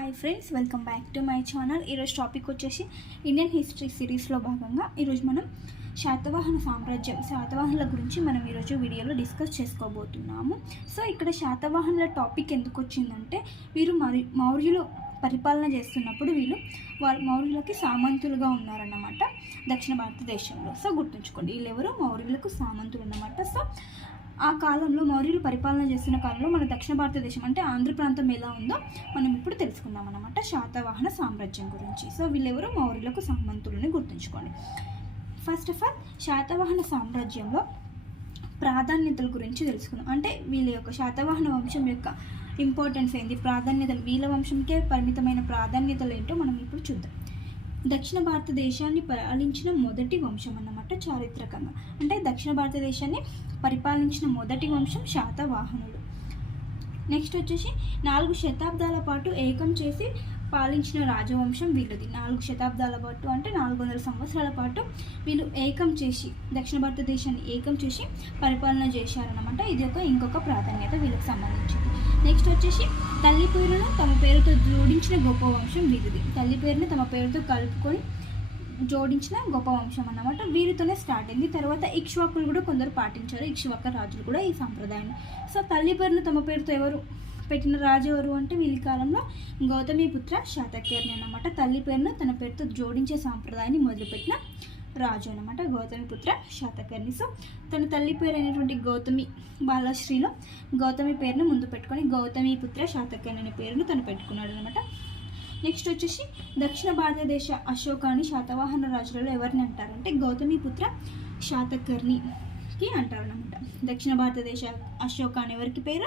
Hi friends welcome back to my channel ఈరోజు topic వచ్చేసి Indian history సిరీస్లో భాగంగా ఈరోజు మనం శాతవాహన సామ్రాజ్యం శాతవాహనుల గురించి మనం ఈరోజు వీడియోలో డిస్కస్ చేసుకోబోతున్నాము. సో ఇక్కడ శాతవాహనుల టాపిక్ ఎందుకు వచ్చిందంటే వీరు మరి మౌర్యులు పరిపాలన చేస్తున్నప్పుడు వీళ్ళు వాళ్ళ మౌర్యులకి సామంతులుగా ఉన్నారన్నమాట దక్షిణ భారతదేశంలో. సో గుర్తుంచుకోండి వీళ్ళెవరు? మౌర్యులకు సామంతులు అన్నమాట. సో ఆ కాలంలో మౌర్యులు పరిపాలన చేస్తున్న కాలంలో మన దక్షిణ భారతదేశం అంటే ఆంధ్ర ప్రాంతం ఎలా ఉందో మనం ఇప్పుడు తెలుసుకుందాం అనమాట శాతవాహన సామ్రాజ్యం గురించి. సో వీళ్ళెవరు మౌర్యులకు సామంతులని గుర్తుంచుకోండి. ఫస్ట్ ఆఫ్ ఆల్ శాతవాహన సామ్రాజ్యంలో ప్రాధాన్యతల గురించి తెలుసుకుందాం. అంటే వీళ్ళ యొక్క శాతవాహన వంశం యొక్క ఇంపార్టెన్స్ ఏంటి ప్రాధాన్యతలు వీళ్ళ వంశంకే పరిమితమైన ప్రాధాన్యతలు ఏంటో మనం ఇప్పుడు చూద్దాం. దక్షిణ భారతదేశాన్ని పాలించిన మొదటి వంశం అన్నమాట చారిత్రకంగా. అంటే దక్షిణ భారతదేశాన్ని పరిపాలించిన మొదటి వంశం శాతవాహనులు. నెక్స్ట్ వచ్చేసి నాలుగు శతాబ్దాల పాటు ఏకం చేసి పాలించిన రాజవంశం వీళ్ళది. నాలుగు శతాబ్దాల పాటు అంటే నాలుగు వందల సంవత్సరాల పాటు వీళ్ళు ఏకం చేసి దక్షిణ భారతదేశాన్ని ఏకం చేసి పరిపాలన చేశారనమాట ఇది ఒక ఇంకొక ప్రాధాన్యత వీళ్ళకి సంబంధించింది. నెక్స్ట్ వచ్చేసి తల్లి పేరును తమ పేరుతో జోడించిన గొప్ప వంశం వీరిది తల్లి పేరును తమ పేరుతో కలుపుకొని జోడించిన గొప్ప వంశం అన్నమాట. వీరితోనే స్టార్ట్ అయింది. తర్వాత ఇక్ష్వాకులు కూడా కొందరు పాటించారు. ఇక్ష్వాక రాజులు కూడా ఈ సాంప్రదాయాన్ని. సో తల్లి పేరును తమ పేరుతో ఎవరు పెట్టిన రాజు ఎవరు అంటే వీళ్ళ కాలంలో గౌతమిపుత్ర శాతకర్ణి అన్నమాట. తల్లి పేరును తన పేరుతో జోడించే సాంప్రదాయాన్ని మొదలుపెట్టిన రాజు అనమాట గౌతమిపుత్ర శాతకర్ణి సో తన తల్లి పేరు అయినటువంటి గౌతమి బాలశ్రీలో గౌతమి పేరును ముందు పెట్టుకొని గౌతమిపుత్ర శాతకర్ణి అనే పేరును తను పెట్టుకున్నాడు అనమాట నెక్స్ట్ వచ్చేసి దక్షిణ భారతదేశ అశోకాని శాతవాహన రాజులలో ఎవరిని అంటారంటే గౌతమిపుత్ర శాతకర్ణి శాతకి అంటారనమాట దక్షిణ భారతదేశ అశోక అని ఎవరికి పేరు?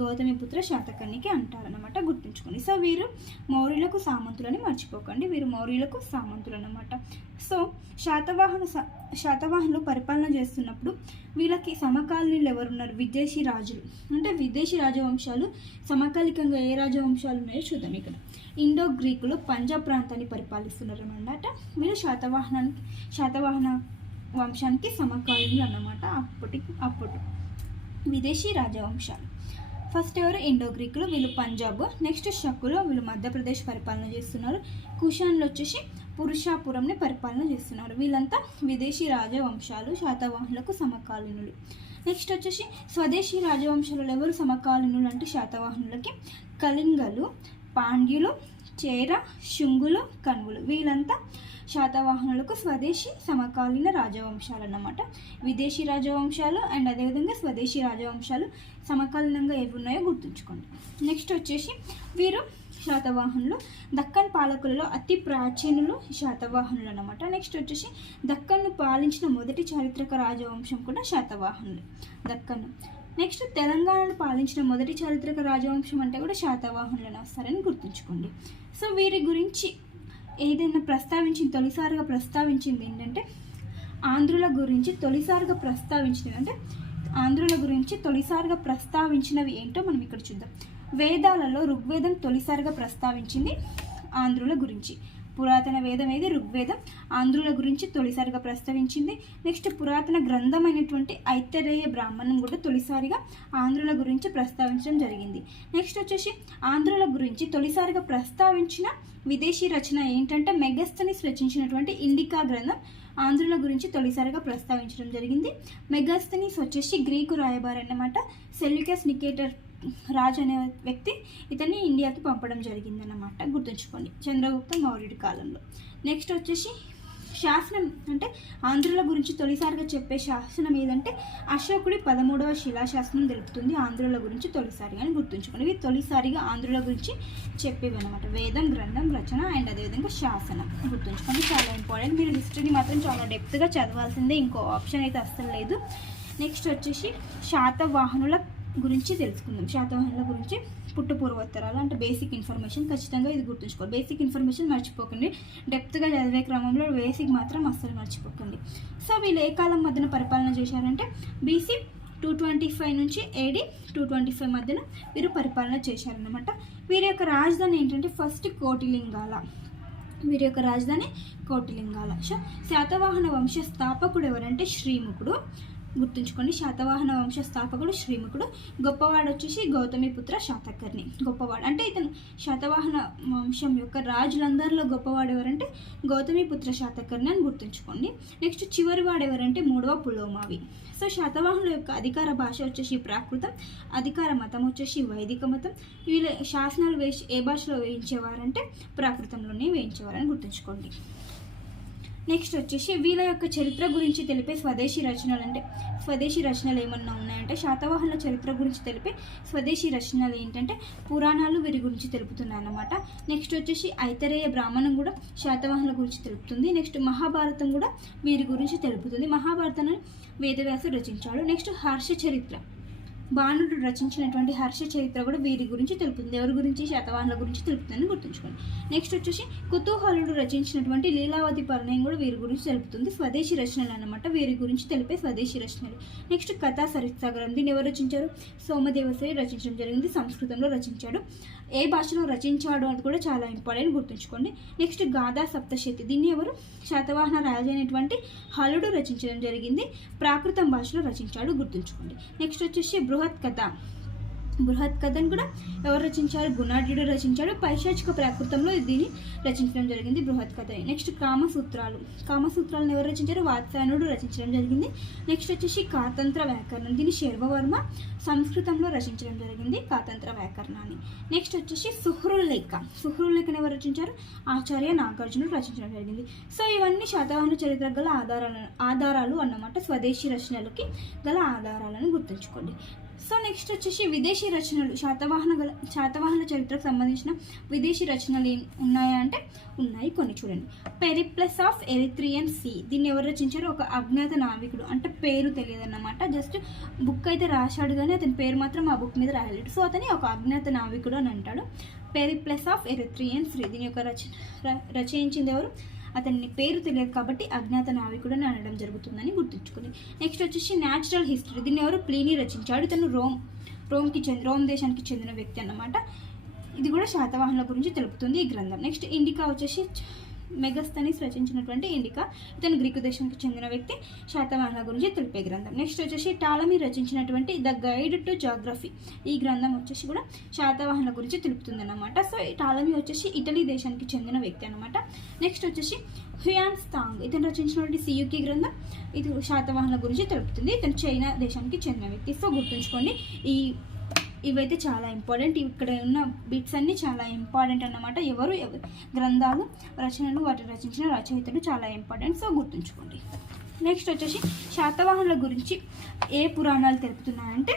గౌతమిపుత్ర శాతకర్ణికి అంటారనమాట గుర్తుంచుకోండి. సో వీరు మౌర్యులకు సామంతులని మర్చిపోకండి. వీరు మౌర్యులకు సామంతులు అనమాట సో శాతవాహన శాతవాహనులు పరిపాలన చేస్తున్నప్పుడు వీళ్ళకి సమకాలీనులు ఎవరున్నారు? విదేశీ రాజులు. అంటే విదేశీ రాజవంశాలు సమకాలికంగా ఏ రాజవంశాలు ఉన్నాయో చూద్దాం ఇక్కడ. ఇండో గ్రీకులు పంజాబ్ ప్రాంతాన్ని పరిపాలిస్తున్నారు అన్నమాట వీళ్ళు శాతవాహనానికి శాతవాహన వంశానికి సమకాలీనులు అన్నమాట అప్పటి అప్పుడు విదేశీ రాజవంశాలు. ఫస్ట్ ఎవరు? ఇండో గ్రీకులు. వీళ్ళు పంజాబ్. నెక్స్ట్ షక్కులు. వీళ్ళు మధ్యప్రదేశ్ పరిపాలన చేస్తున్నారు. కుషాన్లు వచ్చేసి పురుషాపురంని పరిపాలన చేస్తున్నారు. వీళ్ళంతా విదేశీ రాజవంశాలు శాతవాహనులకు సమకాలీనులు. నెక్స్ట్ వచ్చేసి స్వదేశీ రాజవంశాలలో ఎవరు సమకాలీనులు అంటే శాతవాహనులకి? కళింగలు పాండ్యులు చేర శుంగులు కనువులు వీళ్ళంతా శాతవాహనులకు స్వదేశీ సమకాలీన రాజవంశాలు అన్నమాట విదేశీ రాజవంశాలు అండ్ అదేవిధంగా స్వదేశీ రాజవంశాలు సమకాలీనంగా ఏవి ఉన్నాయో గుర్తుంచుకోండి. నెక్స్ట్ వచ్చేసి వీరు శాతవాహనులు. దక్కన్ పాలకులలో అతి ప్రాచీనులు శాతవాహనులు అన్నమాట నెక్స్ట్ వచ్చేసి దక్కన్ను పాలించిన మొదటి చారిత్రక రాజవంశం కూడా శాతవాహనులు. దక్కన్ను. నెక్స్ట్ తెలంగాణను పాలించిన మొదటి చారిత్రక రాజవంశం అంటే కూడా శాతవాహనులను వస్తారని గుర్తుంచుకోండి. సో వీరి గురించి ఏదైనా ప్రస్తావించింది తొలిసారిగా ప్రస్తావించింది ఏంటంటే ఆంధ్రుల గురించి తొలిసారిగా ప్రస్తావించినవి అంటే ఆంధ్రుల గురించి తొలిసారిగా ప్రస్తావించినవి ఏంటో మనం ఇక్కడ చూద్దాం. వేదాలలో ఋగ్వేదం తొలిసారిగా ప్రస్తావించింది ఆంధ్రుల గురించి. పురాతన వేదం ఏది? ఋగ్వేదం. ఆంధ్రుల గురించి తొలిసారిగా ప్రస్తావించింది. నెక్స్ట్ పురాతన గ్రంథం అయినటువంటి ఐతరేయ బ్రాహ్మణం కూడా తొలిసారిగా ఆంధ్రుల గురించి ప్రస్తావించడం జరిగింది. నెక్స్ట్ వచ్చేసి ఆంధ్రుల గురించి తొలిసారిగా ప్రస్తావించిన విదేశీ రచన ఏంటంటే మెగస్తనిస్ రచించినటువంటి ఇండికా గ్రంథం. ఆంధ్రుల గురించి తొలిసారిగా ప్రస్తావించడం జరిగింది. మెగాస్తనీస్ వచ్చేసి గ్రీకు రాయబారి అన్నమాట. సెల్యుకస్ నికేటర్ రాజు అనే వ్యక్తి ఇతన్ని ఇండియాకి పంపడం జరిగిందన్నమాట. గుర్తుంచుకోండి. చంద్రగుప్త మౌర్యుడి కాలంలో. నెక్స్ట్ వచ్చేసి శాసనం అంటే ఆంధ్రుల గురించి తొలిసారిగా చెప్పే శాసనం ఏదంటే అశోకుడి పదమూడవ శిలాశాసనం తెలుపుతుంది ఆంధ్రుల గురించి తొలిసారిగా అని గుర్తుంచుకోండి. ఇవి తొలిసారిగా ఆంధ్రుల గురించి చెప్పేవి అనమాట వేదం గ్రంథం రచన అండ్ అదేవిధంగా శాసనం. గుర్తుంచుకోండి. చాలా ఇంపార్టెంట్. మీరు హిస్టరీని మాత్రం చాలా డెప్త్గా చదవాల్సిందే. ఇంకో ఆప్షన్ అయితే అస్సలు లేదు. నెక్స్ట్ వచ్చేసి శాతవాహనుల గురించి తెలుసుకుందాం. శాతవాహనుల గురించి పుట్టు పూర్వోత్తరాలు అంటే బేసిక్ ఇన్ఫర్మేషన్ ఖచ్చితంగా ఇది గుర్తుంచుకోవాలి. బేసిక్ ఇన్ఫర్మేషన్ మర్చిపోకండి. డెప్త్గా చదివే క్రమంలో బేసిక్ మాత్రం అస్సలు మర్చిపోకండి. సో వీళ్ళు ఏ కాలం మధ్యన పరిపాలన చేశారంటే బీసీ టూ ట్వంటీ ఫైవ్ నుంచి ఏడీ టూ ట్వంటీ ఫైవ్ మధ్యన వీరు పరిపాలన చేశారనమాట వీరి యొక్క రాజధాని ఏంటంటే ఫస్ట్ కోటిలింగాల. వీరి యొక్క రాజధాని కోటిలింగాల. సో శాతవాహన వంశ స్థాపకుడు ఎవరంటే శ్రీముఖుడు. గుర్తుంచుకోండి శాతవాహన వంశ స్థాపకుడు శ్రీముఖుడు గొప్పవాడు వచ్చేసి గౌతమిపుత్ర శాతకర్ణి గొప్పవాడు. అంటే ఇతను శాతవాహన వంశం యొక్క రాజులందరిలో గొప్పవాడు ఎవరంటే గౌతమిపుత్ర శాతకర్ణి అని గుర్తుంచుకోండి. నెక్స్ట్ చివరి వాడు ఎవరంటే మూడవ పులోమావి. సో శాతవాహనుల యొక్క అధికార భాష వచ్చేసి ప్రాకృతం అధికార మతం వచ్చేసి వైదిక మతం. వీళ్ళ శాసనాలు వేసి ఏ భాషలో వేయించేవారంటే ప్రాకృతంలోనే వేయించేవారని గుర్తుంచుకోండి. నెక్స్ట్ వచ్చేసి వీళ్ళ యొక్క చరిత్ర గురించి తెలిపే స్వదేశీ రచనలు అంటే స్వదేశీ రచనలు ఏమన్నా ఉన్నాయంటే శాతవాహనుల చరిత్ర గురించి తెలిపే స్వదేశీ రచనలు ఏంటంటే పురాణాలు వీరి గురించి తెలుపుతున్నాయి అనమాట నెక్స్ట్ వచ్చేసి ఐతరేయ బ్రాహ్మణం కూడా శాతవాహనుల గురించి తెలుపుతుంది. నెక్స్ట్ మహాభారతం కూడా వీరి గురించి తెలుపుతుంది. మహాభారతాన్ని వేదవ్యాసం రచించాడు. నెక్స్ట్ హర్ష చరిత్ర. బాణుడు రచించినటువంటి హర్ష చరిత్ర కూడా వీరి గురించి తెలుపుతుంది. ఎవరి గురించి? శాతవాహనుల గురించి తెలుపుతుందని గుర్తుంచుకోండి. నెక్స్ట్ వచ్చేసి కుతూహలుడు రచించినటువంటి లీలావతి పరిణయం కూడా వీరి గురించి తెలుపుతుంది. స్వదేశీ రచనలు అన్నమాట. వీరి గురించి తెలిపే స్వదేశీ రచనలు. నెక్స్ట్ కథా సరిత్సాగరం దీన్ని ఎవరు రచించారు? సోమదేవశ్వరి రచించడం జరిగింది. సంస్కృతంలో రచించాడు. ఏ భాషలో రచించాడు అని కూడా చాలా ఇంపార్టెంట్ గుర్తుంచుకోండి. నెక్స్ట్ గాథా సప్తశతి. దీన్ని ఎవరు? శాతవాహన రాజు అయినటువంటి హలుడు రచించడం జరిగింది. ప్రాకృతం భాషలో రచించాడు గుర్తుంచుకోండి. నెక్స్ట్ వచ్చేసి బృహత్ కథ బృహత్ కథను కూడా ఎవరు రచించారు? గుణాఢ్యుడు రచించాడు. పైశాచిక ప్రాకృతంలో దీన్ని రచించడం జరిగింది బృహత్ కథ నెక్స్ట్ కామసూత్రాలు. కామసూత్రాలను ఎవరు రచించారు? వాత్సాయనుడు రచించడం జరిగింది. నెక్స్ట్ వచ్చేసి కాతంత్ర వ్యాకరణం. దీన్ని శర్వవర్మ సంస్కృతంలో రచించడం జరిగింది కాతంత్ర వ్యాకరణాన్ని. నెక్స్ట్ వచ్చేసి సుహృలేఖ సుహృలేఖను ఎవరు రచించారు? ఆచార్య నాగార్జునుడు రచించడం జరిగింది. సో ఇవన్నీ శాతవాహన చరిత్ర గల ఆధారాలు ఆధారాలు అన్నమాట. స్వదేశీ రచనలకి గల ఆధారాలను గుర్తుంచుకోండి. సో నెక్స్ట్ వచ్చేసి విదేశీ రచనలు శాతవాహన గల శాతవాహన చరిత్రకు సంబంధించిన విదేశీ రచనలు ఏం ఉన్నాయా అంటే ఉన్నాయి కొన్ని చూడండి. Periplus of Erythraean sea. దీన్ని ఎవరు రచించారు? ఒక అజ్ఞాత నావికుడు. అంటే పేరు తెలియదు అన్నమాట జస్ట్ బుక్ అయితే రాశాడు కానీ అతని పేరు మాత్రం ఆ బుక్ మీద రాయలేడు సో అతని ఒక అజ్ఞాత నావికుడు అని అంటాడు. పెరిప్లస్ ఆఫ్ ఎరిత్రియన్ శ్రీ దీని యొక్క రచన ర- రచయించింది ఎవరు? అతని పేరు తెలియదు కాబట్టి అజ్ఞాత నావికుడు అని అనడం జరుగుతుందని గుర్తుంచుకుని నెక్స్ట్ వచ్చేసి న్యాచురల్ హిస్టరీ దీన్ని ఎవరు ప్లీని రచించాడు? ఇతను రోమ్ రోమ్కి చెంది రోమ్ దేశానికి చెందిన వ్యక్తి అన్నమాట. ఇది కూడా శాతవాహనుల గురించి తెలుపుతుంది ఈ గ్రంథం. నెక్స్ట్ ఇండికా వచ్చేసి మెగస్తనిస్ రచించినటువంటి ఇండికా ఇతను గ్రీకు దేశానికి చెందిన వ్యక్తి. శాతవాహన గురించి తెలిపే గ్రంథం. నెక్స్ట్ వచ్చేసి టాలమీ రచించినటువంటి ద గైడ్ టు జాగ్రఫీ. ఈ గ్రంథం వచ్చేసి కూడా శాతవాహన గురించి తెలుపుతుంది అనమాట సో ఈ టాలమీ వచ్చేసి ఇటలీ దేశానికి చెందిన వ్యక్తి అనమాట నెక్స్ట్ వచ్చేసి హ్యుయాన్ స్థాంగ్. ఇతను రచించినటువంటి సియుకి గ్రంథం. ఇది శాతవాహన గురించి తెలుపుతుంది. ఇతను చైనా దేశానికి చెందిన వ్యక్తి. సో గుర్తుంచుకోండి. ఈ ఇవైతే చాలా ఇంపార్టెంట్ ఇక్కడ ఉన్న బిట్స్ అన్నీ చాలా ఇంపార్టెంట్ అన్నమాట. ఎవరు ఎవరు గ్రంథాలు రచనలు వాటి రచించిన రచయితలు చాలా ఇంపార్టెంట్ సో గుర్తుంచుకోండి. నెక్స్ట్ వచ్చేసి శాతవాహనుల గురించి ఏ పురాణాలు తెలుపుతున్నాయంటే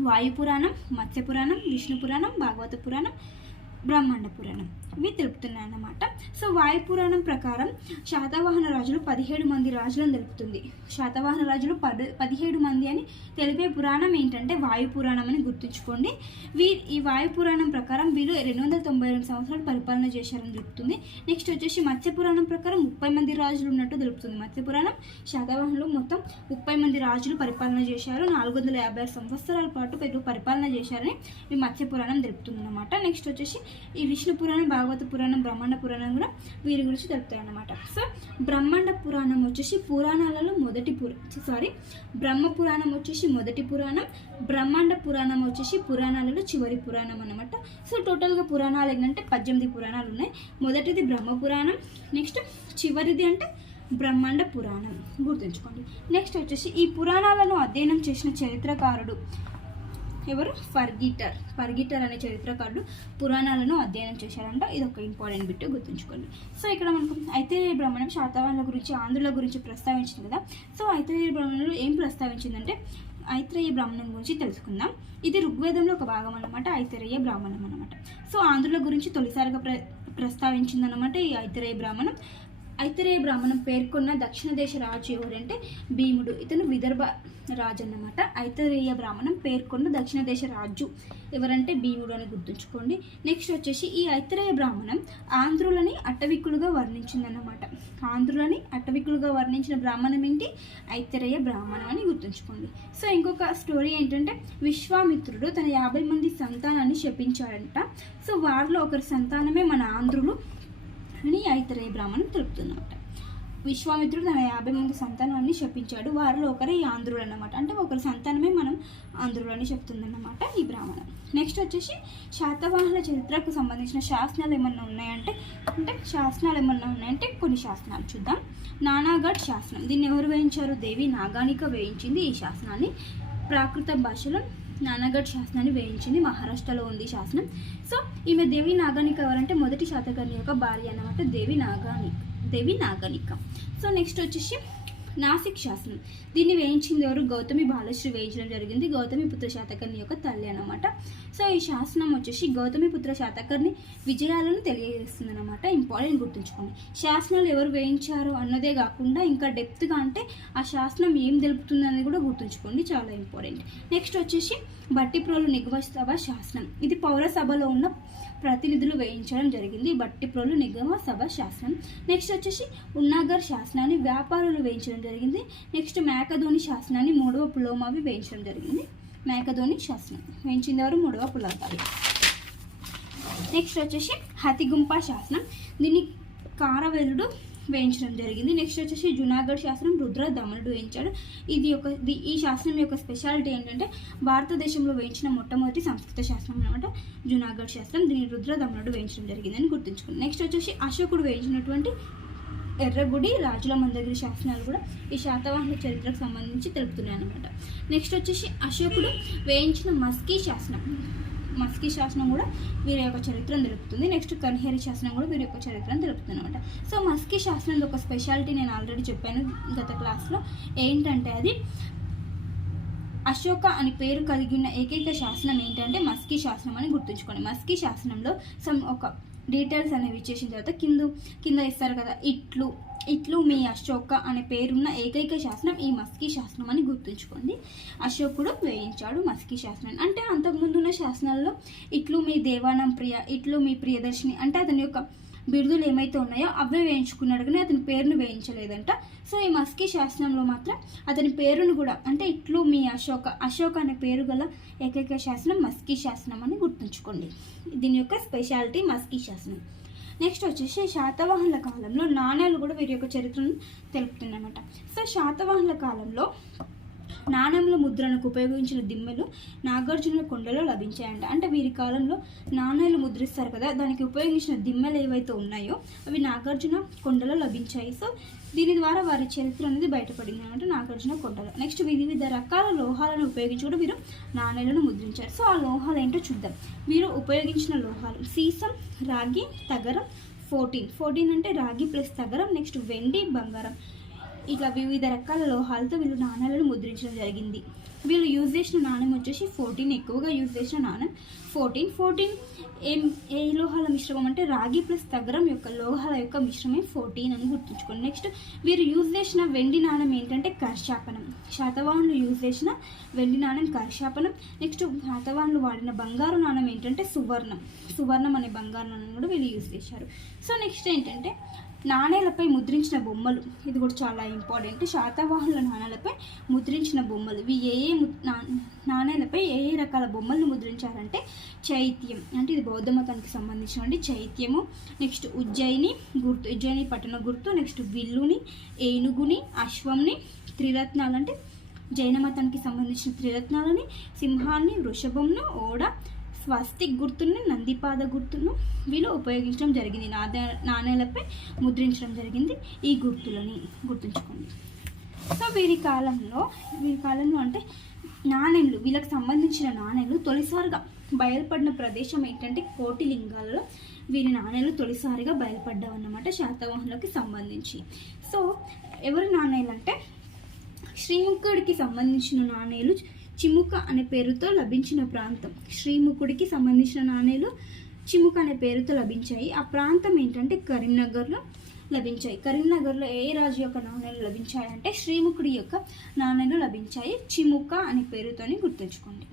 వాయు పురాణం మత్స్య పురాణం విష్ణు పురాణం భాగవత పురాణం బ్రహ్మాండ పురాణం. ఇవి తెలుపుతున్నాయి అన్నమాట సో వాయు పురాణం ప్రకారం శాతవాహన రాజులు పదిహేడు మంది రాజులను తెలుపుతుంది. శాతవాహన రాజులు పది పదిహేడు మంది అని తెలిపే పురాణం ఏంటంటే వాయు పురాణం అని గుర్తుంచుకోండి. వీ ఈ వాయు పురాణం ప్రకారం వీళ్ళు రెండు వందల తొంభై రెండు సంవత్సరాలు పరిపాలన చేశారని తెలుపుతుంది. నెక్స్ట్ వచ్చేసి మత్స్య పురాణం ప్రకారం ముప్పై మంది రాజులు ఉన్నట్టు తెలుపుతుంది. మత్స్య పురాణం శాతవాహనులు మొత్తం ముప్పై మంది రాజులు పరిపాలన చేశారు. నాలుగు వందల యాభై ఆరు సంవత్సరాల పాటు వీళ్ళు పరిపాలన చేశారని ఈ మత్స్య పురాణం తెలుపుతుంది అనమాట నెక్స్ట్ వచ్చేసి ఈ విష్ణు పురాణం భాగవత పురాణం బ్రహ్మాండ పురాణం కూడా వీరి గురించి తెలుపుతాయి అన్నమాట సో బ్రహ్మాండ పురాణం వచ్చేసి పురాణాలలో మొదటి పురా సారీ బ్రహ్మ పురాణం వచ్చేసి మొదటి పురాణం బ్రహ్మాండ పురాణం వచ్చేసి పురాణాలలో చివరి పురాణం అనమాట సో టోటల్గా పురాణాలు ఏంటంటే పద్దెనిమిది పురాణాలు ఉన్నాయి. మొదటిది బ్రహ్మ పురాణం నెక్స్ట్ చివరిది అంటే బ్రహ్మాండ పురాణం. గుర్తుంచుకోండి. నెక్స్ట్ వచ్చేసి ఈ పురాణాలను అధ్యయనం చేసిన చరిత్రకారుడు ఎవరు? ఫర్గీటర్. ఫర్గీటర్ అనే చరిత్రకారుడు పురాణాలను అధ్యయనం చేశారంట. ఇది ఒక ఇంపార్టెంట్ బిట్ గుర్తుంచుకోండి. సో ఇక్కడ మనకు అయితే బ్రాహ్మణం శాతవాహనుల గురించి ఆంధ్రుల గురించి ప్రస్తావించింది కదా. సో అయితే బ్రాహ్మణులు ఏం ప్రస్తావించిందంటే ఐత్రేయ బ్రాహ్మణం గురించి తెలుసుకుందాం. ఇది ఋగ్వేదంలో ఒక భాగం అన్నమాట ఐతరేయ బ్రాహ్మణం అనమాట సో ఆంధ్రుల గురించి తొలిసారిగా ప్ర ప్రస్తావించిందనమాట ఈ ఐతరేయ బ్రాహ్మణం. ఐతరేయ బ్రాహ్మణం పేర్కొన్న దక్షిణ దేశ రాజు ఎవరంటే భీముడు. ఇతను విదర్భ రాజు అన్నమాట ఐతరేయ బ్రాహ్మణం పేర్కొన్న దక్షిణ దేశ రాజు ఎవరంటే భీముడు అని గుర్తుంచుకోండి. నెక్స్ట్ వచ్చేసి ఈ ఐతరేయ బ్రాహ్మణం ఆంధ్రులని అటవికులుగా వర్ణించిందన్నమాట. ఆంధ్రులని అటవికులుగా వర్ణించిన బ్రాహ్మణం ఏంటి? ఐతరేయ బ్రాహ్మణం అని గుర్తుంచుకోండి. సో ఇంకొక స్టోరీ ఏంటంటే విశ్వామిత్రుడు తన యాభై మంది సంతానాన్ని శపించాడంట. సో వారిలో ఒకరి సంతానమే మన ఆంధ్రులు అని ఐతరేయ బ్రాహ్మణం తెలుపుతుందన్నమాట. విశ్వామిత్రుడు తన యాభై మంది సంతానాన్ని శపించాడు. వారిలో ఒకరే ఈ ఆంధ్రుడు అన్నమాట. అంటే ఒకరి సంతానమే మనం ఆంధ్రుడు అని చెప్తుందన్నమాట ఈ బ్రాహ్మణం నెక్స్ట్ వచ్చేసి శాతవాహన చరిత్రకు సంబంధించిన శాసనాలు ఏమన్నా ఉన్నాయంటే అంటే శాసనాలు ఏమన్నా ఉన్నాయంటే కొన్ని శాసనాలు చూద్దాం. నానాఘట్ శాసనం. దీన్ని ఎవరు వేయించారు? దేవి నాగానిక వేయించింది ఈ శాసనాన్ని. ప్రాకృత భాషలో నానాగఢ్ శాసనాన్ని వేయించింది మహారాష్ట్రలో ఉంది శాసనం. సో ఈమె దేవి నాగానిక ఎవరంటే మొదటి శాతకర్ణి యొక్క భార్య అన్నమాట దేవి నాగానిక దేవి నాగనిక. సో నెక్స్ట్ వచ్చేసి నాసిక్ శాసనం. దీన్ని వేయించింది ఎవరు? గౌతమి బాలశ్రీ వేయించడం జరిగింది. గౌతమి పుత్ర శాతకర్ణి యొక్క తల్లి అన్నమాట. సో ఈ శాసనం వచ్చేసి గౌతమిపుత్ర శాతకర్ణి విజయాలను తెలియజేస్తుంది అనమాట ఇంపార్టెంట్ గుర్తుంచుకోండి. శాసనాలు ఎవరు వేయించారు అన్నదే కాకుండా ఇంకా డెప్త్గా అంటే ఆ శాసనం ఏం తెలుపుతుంది అనేది కూడా గుర్తుంచుకోండి. చాలా ఇంపార్టెంట్. నెక్స్ట్ వచ్చేసి బట్టిప్రోలు నిగమ సభ శాసనం. ఇది పౌరసభలో ఉన్న ప్రతినిధులు వేయించడం జరిగింది. బట్టిప్రోలు నిగమ సభ శాసనం. నెక్స్ట్ వచ్చేసి ఉన్నాగర్ శాసనాన్ని వ్యాపారులు వేయించడం జరిగింది. నెక్స్ట్ మేకధోని శాసనాన్ని మూడవ పులోమావి వేయించడం జరిగింది. మేకధోని శాసనం. వేయించింది మూడవ పులోమావి నెక్స్ట్ వచ్చేసి హతిగుంప శాసనం. దీన్ని కారవేలుడు వేయించడం జరిగింది. నెక్స్ట్ వచ్చేసి జునాగఢ్ శాసనం రుద్ర దమనుడు వేయించాడు. ఇది ఒక ఈ శాసనం యొక్క స్పెషాలిటీ ఏంటంటే భారతదేశంలో వేయించిన మొట్టమొదటి సంస్కృత శాస్త్రం అనమాట జునాగఢ్ శాస్త్రం దీన్ని రుద్ర దమనుడు వేయించడం జరిగిందని గుర్తుంచుకోండి. నెక్స్ట్ వచ్చేసి అశోకుడు వేయించినటువంటి ఎర్రగుడి రాజుల మందగిరి శాసనాలు కూడా ఈ శాతవాహన చరిత్రకు సంబంధించి తెలుపుతున్నాయి అనమాట నెక్స్ట్ వచ్చేసి అశోకుడు వేయించిన మస్కీ శాసనం. మస్కీ శాసనం కూడా వీరి యొక్క చరిత్రను తెలుపుతుంది. నెక్స్ట్ కన్హేరి శాసనం కూడా వీరి యొక్క చరిత్రను తెలుపుతుంది అనమాట సో మస్కీ శాసనం ఒక స్పెషాలిటీ నేను ఆల్రెడీ చెప్పాను గత క్లాస్లో ఏంటంటే అది అశోక అని పేరు కలిగి ఉన్న ఏకైక శాసనం ఏంటంటే మస్కీ శాసనం అని గుర్తుంచుకోండి. మస్కీ శాసనంలో సమ్ ఒక డీటెయిల్స్ అనేవి ఇచ్చేసిన తర్వాత కింద కింద ఇస్తారు కదా ఇట్లు. ఇట్లు మీ అశోక అనే పేరున్న ఏకైక శాసనం ఈ మస్కీ శాసనం అని గుర్తుంచుకోండి. అశోకుడు వేయించాడు మస్కీ శాసనం అంటే అంతకుముందున్న శాసనాల్లో ఇట్లు మీ దేవానం ప్రియ ఇట్లు మీ ప్రియదర్శిని అంటే అతని యొక్క బిరుదులు ఏమైతే ఉన్నాయో అవే వేయించుకున్నాడు కానీ అతని పేరును వేయించలేదంట. సో ఈ మస్కీ శాసనంలో మాత్రం అతని పేరును కూడా అంటే ఇట్లు మీ అశోక అశోక అనే పేరు గల ఏకైక శాసనం మస్కీ శాసనం అని గుర్తుంచుకోండి. దీని యొక్క స్పెషాలిటీ మస్కీ శాసనం. నెక్స్ట్ వచ్చేసి శాతవాహనుల కాలంలో నాణ్యాలు కూడా వీరి యొక్క చరిత్రను తెలుపుతున్నాయన్నమాట సో శాతవాహనుల కాలంలో నాణ్యముల ముద్రణకు ఉపయోగించిన దిమ్మెలు నాగార్జున కొండలో లభించాయంట. అంటే వీరి కాలంలో నాణ్యాలు ముద్రిస్తారు కదా దానికి ఉపయోగించిన దిమ్మెలు ఏవైతే ఉన్నాయో అవి నాగార్జున కొండలో లభించాయి. సో దీని ద్వారా వారి చరిత్ర అనేది బయటపడింది అనమాట నాగార్జున కొండలో. నెక్స్ట్ వివిధ రకాల లోహాలను ఉపయోగించి కూడా వీరు నాణ్యాలను ముద్రించారు. సో ఆ లోహాలు ఏంటో చూద్దాం. వీరు ఉపయోగించిన లోహాలు సీసం రాగి తగరం ఫోర్టీన్. ఫోర్టీన్ అంటే రాగి ప్లస్ తగరం నెక్స్ట్ వెండి బంగారం. ఇట్లా వివిధ రకాల లోహాలతో వీళ్ళు నాణ్యాలను ముద్రించడం జరిగింది. వీళ్ళు యూజ్ చేసిన నాణ్యం వచ్చేసి ఫోర్టీన్ ఎక్కువగా యూజ్ చేసిన నాణ్యం ఫోర్టీన్ ఫోర్టీన్ ఏం ఏ లోహాల మిశ్రమం అంటే రాగి ప్లస్ తగరం యొక్క లోహాల యొక్క మిశ్రమం ఫోర్టీన్ అని గుర్తుంచుకోండి. నెక్స్ట్ వీరు యూజ్ చేసిన వెండి నాణ్యం ఏంటంటే కర్షాపనం. శాతవాహనులు యూజ్ చేసిన వెండి నాణ్యం కర్షాపనం. నెక్స్ట్ శాతవాహనులు వాడిన బంగారు నాణ్యం ఏంటంటే సువర్ణం. సువర్ణం అనే బంగారు నాణ్యం కూడా వీళ్ళు యూజ్ చేశారు. సో నెక్స్ట్ ఏంటంటే నాణేలపై ముద్రించిన బొమ్మలు. ఇది కూడా చాలా ఇంపార్టెంట్ శాతవాహనుల నాణేలపై ముద్రించిన బొమ్మలు. ఇవి ఏ ఏ ము- నాణేలపై ఏ ఏ రకాల బొమ్మలను ముద్రించారంటే చైత్యం. అంటే ఇది బౌద్ధ మతానికి సంబంధించినటువంటి చైత్యము. నెక్స్ట్ ఉజ్జయిని గుర్తు ఉజ్జయిని పట్టణ గుర్తు. నెక్స్ట్ విల్లుని ఏనుగుని అశ్వంని త్రిరత్నాలు. అంటే జైన మతానికి సంబంధించిన త్రిరత్నాలని సింహాన్ని వృషభంను ఓడ స్వస్తిక్ గుర్తును నందిపాద గుర్తును వీళ్ళు ఉపయోగించడం జరిగింది. నాదే నాణేలపై ముద్రించడం జరిగింది ఈ గుర్తులని గుర్తుంచుకోండి. సో వీరి కాలంలో వీరి కాలంలో అంటే నాణేలు వీళ్ళకి సంబంధించిన నాణేలు తొలిసారిగా బయలుపడిన ప్రదేశం ఏంటంటే కోటి లింగాలలో వీరి నాణేలు తొలిసారిగా బయలుపడ్డావన్నమాట శాతవాహనులకి సంబంధించి. సో ఎవరి నాణేలు అంటే శ్రీముఖుడికి సంబంధించిన నాణేలు చిముక అనే పేరుతో లభించిన ప్రాంతం. శ్రీముఖుడికి సంబంధించిన నాణేలు చిముక అనే పేరుతో లభించాయి. ఆ ప్రాంతం ఏంటంటే కరీంనగర్లో లభించాయి. కరీంనగర్లో ఏ రాజు యొక్క నాణేలు లభించాయంటే శ్రీముఖుడి యొక్క నాణేలు లభించాయి. చిముక అనే పేరుతోని గుర్తుంచుకోండి.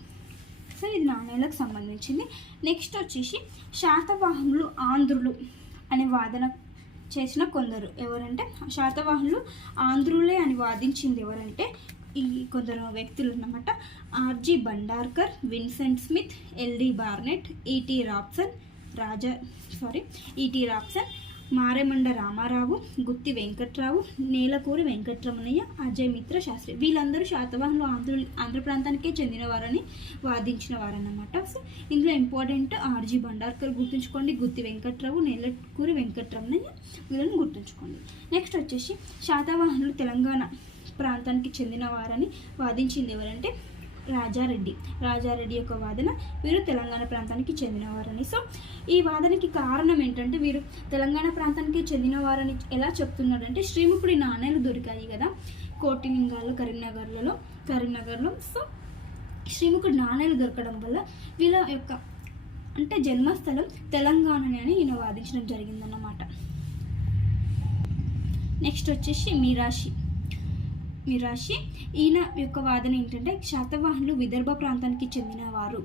సో ఇది నాణేలకు సంబంధించింది. నెక్స్ట్ వచ్చేసి శాతవాహనులు ఆంధ్రులు అనే వాదన చేసిన కొందరు ఎవరంటే శాతవాహనులు ఆంధ్రులే అని వాదించింది ఎవరంటే ఈ కొందరు వ్యక్తులు అన్నమాట. R G Bhandarkar Vincent Smith L D Barnett E T Rapson Raja sorry E T Rapson Maremanda Ramarao Gutti Venkatrao Nelakuri Venkataramanaiah Ajay Mitra Shastri. వీళ్ళందరూ శాతవాహనులు ఆంధ్ర ఆంధ్ర ప్రాంతానికే చెందినవారని వాదించిన వారన్నమాట సో ఇందులో ఇంపార్టెంట్ ఆర్జీ బండార్కర్ గుర్తుంచుకోండి గుత్తి వెంకట్రావు నేలకూరి వెంకట్రమణయ్య వీళ్ళని గుర్తుంచుకోండి. నెక్స్ట్ వచ్చేసి శాతవాహనులు తెలంగాణ. ప్రాంతానికి చెందినవారని వాదించింది ఎవరంటే రాజారెడ్డి. రాజారెడ్డి యొక్క వాదన వీరు తెలంగాణ ప్రాంతానికి చెందినవారని. సో ఈ వాదనకి కారణం ఏంటంటే వీరు తెలంగాణ ప్రాంతానికి చెందినవారని ఎలా చెప్తున్నారంటే శ్రీముఖుడి నాణేలు దొరికాయి కదా కోటిలింగాలు కరీంనగర్లలో కరీంనగర్లో. సో శ్రీముఖుడి నాణేలు దొరకడం వల్ల వీళ్ళ యొక్క అంటే జన్మస్థలం తెలంగాణని అని ఈయన వాదించడం జరిగిందన్నమాట. నెక్స్ట్ వచ్చేసి మీరాశి. మీరాషి మిరాషి ఈయన యొక్క వాదన ఏంటంటే శాతవాహనులు విదర్భ ప్రాంతానికి చెందినవారు.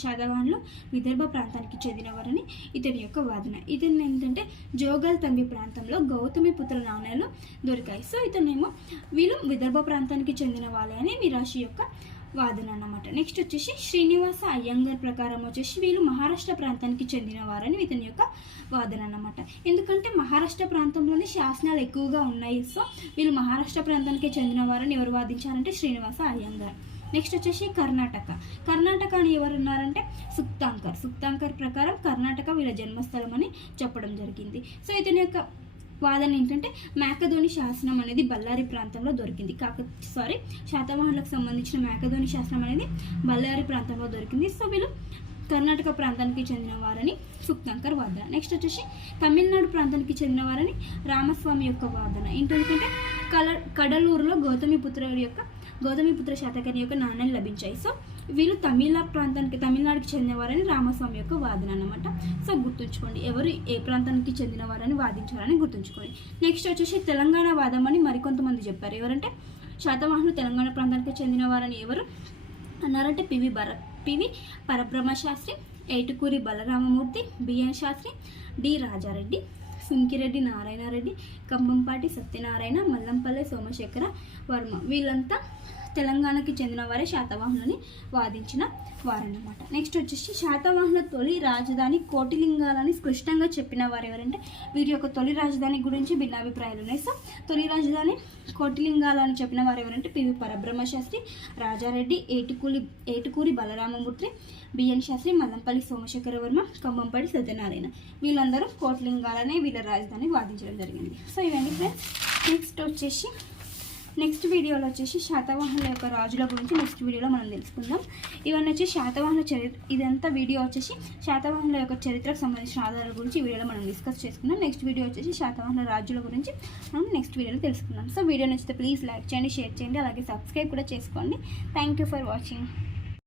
శాతవాహనులు విదర్భ ప్రాంతానికి చెందినవారని ఇతని యొక్క వాదన. ఇతను ఏంటంటే జోగల్ తంబి ప్రాంతంలో గౌతమి పుత్ర నాణ్యాలు దొరికాయి. సో ఇతనేమో వీళ్ళు విదర్భ ప్రాంతానికి చెందిన వాళ్ళే అని మిరాషి యొక్క వాదన అన్నమాట నెక్స్ట్ వచ్చేసి శ్రీనివాస అయ్యంగర్ ప్రకారం వచ్చేసి వీళ్ళు మహారాష్ట్ర ప్రాంతానికి చెందినవారని ఇతని యొక్క వాదన అన్నమాట ఎందుకంటే మహారాష్ట్ర ప్రాంతంలోనే శాసనాలు ఎక్కువగా ఉన్నాయి. సో వీళ్ళు మహారాష్ట్ర ప్రాంతానికి చెందినవారని ఎవరు వాదించారంటే శ్రీనివాస అయ్యంగర్. నెక్స్ట్ వచ్చేసి కర్ణాటక. కర్ణాటక అని ఎవరు ఉన్నారంటే సుక్తాంకర్. సుక్తాంకర్ ప్రకారం కర్ణాటక వీళ్ళ జన్మస్థలం అని చెప్పడం జరిగింది. సో ఇతని యొక్క వాదన ఏంటంటే మేకధోని శాసనం అనేది బళ్ళారి ప్రాంతంలో దొరికింది. కాక సారీ శాతవాహనులకు సంబంధించిన మేకధోని శాసనం అనేది బళ్ళారి ప్రాంతంలో దొరికింది. సో వీళ్ళు కర్ణాటక ప్రాంతానికి చెందిన వారని సుక్తాంకర్ వాదన. నెక్స్ట్ వచ్చేసి తమిళనాడు ప్రాంతానికి చెందిన వారని రామస్వామి యొక్క వాదన. ఏంటంటే కల కడలూరులో గౌతమిపుత్రుడి యొక్క గౌతమిపుత్ర శాతకర్ణి యొక్క నాణ్యాలు లభించాయి. సో వీళ్ళు తమిళ ప్రాంతానికి తమిళనాడుకి చెందినవారని రామస్వామి యొక్క వాదన అన్నమాట. సో గుర్తుంచుకోండి ఎవరు ఏ ప్రాంతానికి చెందినవారని వాదించారని గుర్తుంచుకోండి. నెక్స్ట్ వచ్చేసి తెలంగాణ వాదం అని మరికొంతమంది చెప్పారు. ఎవరంటే శాతవాహనులు తెలంగాణ ప్రాంతానికి చెందినవారని ఎవరు అన్నారంటే PV భర P V Parabrahma Shastri Etukuri Balaramamurthy B N Shastri D Rajareddy Sunkireddy Narayanareddy Kambampati Satyanarayana Mallampalli Somasekhara Varma. వీళ్ళంతా తెలంగాణకి చెందిన వారే శాతవాహనులని వాదించిన వారన్నమాట. నెక్స్ట్ వచ్చేసి శాతవాహన తొలి రాజధాని కోటిలింగాలని స్పష్టంగా చెప్పిన వారు ఎవరంటే వీరి యొక్క తొలి రాజధాని గురించి భిన్నాభిప్రాయాలు ఉన్నాయి. సో తొలి రాజధాని కోటిలింగాలని చెప్పిన వారు ఎవరంటే P V Parabrahma Shastri Rajareddy Etukuli Etukuri Balaramamurthy B N Shastri Mallampalli Somasekhara Varma Kambampalli Satyanarayana. వీళ్ళందరూ కోటిలింగాలనే వీళ్ళ రాజధాని వాదించడం జరిగింది. సో ఇవన్నీ ఫ్రెండ్స్ నెక్స్ట్ వచ్చేసి నెక్స్ట్ వీడియోలో వచ్చేసి శాతవాహనుల యొక్క రాజుల గురించి నెక్స్ట్ వీడియోలో మనం తెలుసుకుందాం. ఇవన్నీ వచ్చి శాతవాహన చరిత్ర ఇదంతా వీడియో వచ్చేసి శాతవాహనుల యొక్క చరిత్రకు సంబంధించిన ఆధారాల గురించి ఈ వీడియోలో మనం డిస్కస్ చేసుకుందాం. నెక్స్ట్ వీడియో వచ్చేసి శాతవాహన రాజుల గురించి మనం నెక్స్ట్ వీడియోలో తెలుసుకుందాం. సో వీడియో నచ్చితే ప్లీజ్ లైక్ చేయండి షేర్ చేయండి అలాగే సబ్స్క్రైబ్ కూడా చేసుకోండి. Thank you for watching